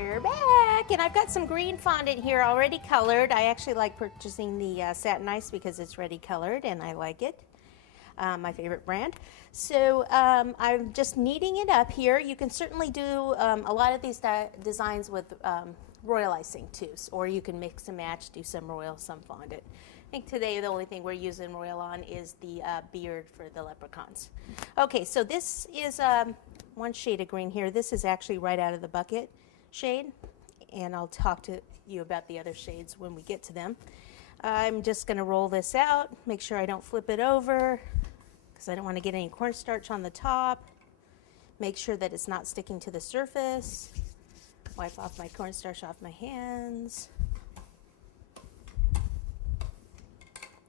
We're back, and I've got some green fondant here already colored. I actually like purchasing the Satin Ice because it's ready colored and I like it. My favorite brand. So I'm just kneading it up here. You can certainly do a lot of these designs with royal icing too, or you can mix and match, do some royal, some fondant. I think today the only thing we're using royal on is the beard for the leprechauns. Okay, so this is one shade of green here. This is actually right out of the bucket shade, and I'll talk to you about the other shades when we get to them. I'm just going to roll this out, make sure I don't flip it over because I don't want to get any cornstarch on the top. Make sure that it's not sticking to the surface. Wipe off my cornstarch off my hands.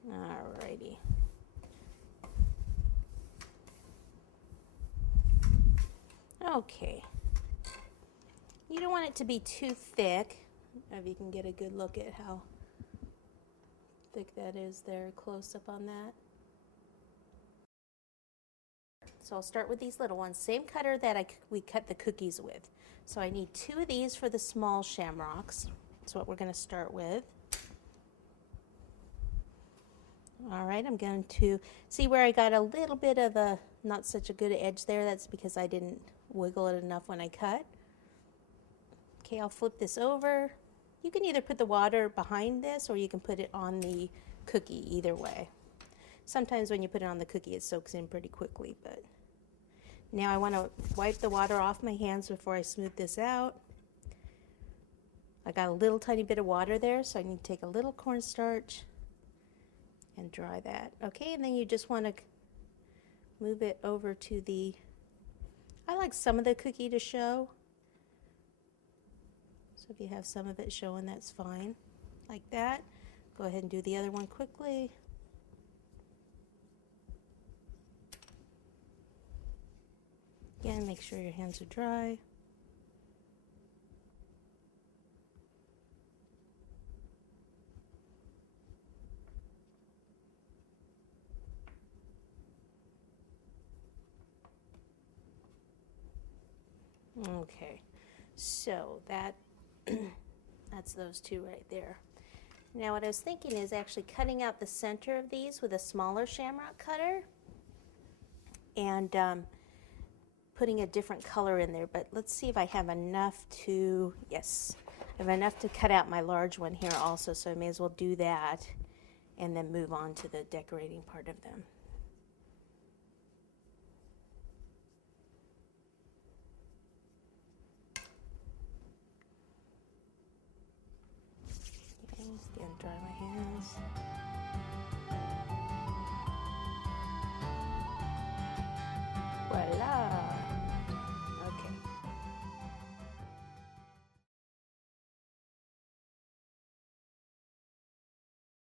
Alrighty. Okay. You don't want it to be too thick. If you can get a good look at how thick that is there, close up on that. So I'll start with these little ones, same cutter that we cut the cookies with. So I need 2 of these for the small shamrocks. That's what we're going to start with. All right, I'm going to see where I got a little bit of a not such a good edge there. That's because I didn't wiggle it enough when I cut. Okay, I'll flip this over. You can either put the water behind this or you can put it on the cookie, either way. Sometimes when you put it on the cookie it soaks in pretty quickly, but now I want to wipe the water off my hands before I smooth this out. I got a little tiny bit of water there, so I need to take a little cornstarch and dry that. Okay, and then you just want to move it over to the, I like some of the cookie to show. So if you have some of it showing, that's fine. Like that. Go ahead and do the other one quickly. Again, make sure your hands are dry. Okay, so that's those 2 right there. Now what I was thinking is actually cutting out the center of these with a smaller shamrock cutter and putting a different color in there, but let's see if I have enough to, yes, I have enough to cut out my large one here also, so I may as well do that and then move on to the decorating part of them. Okay, again, dry my hands.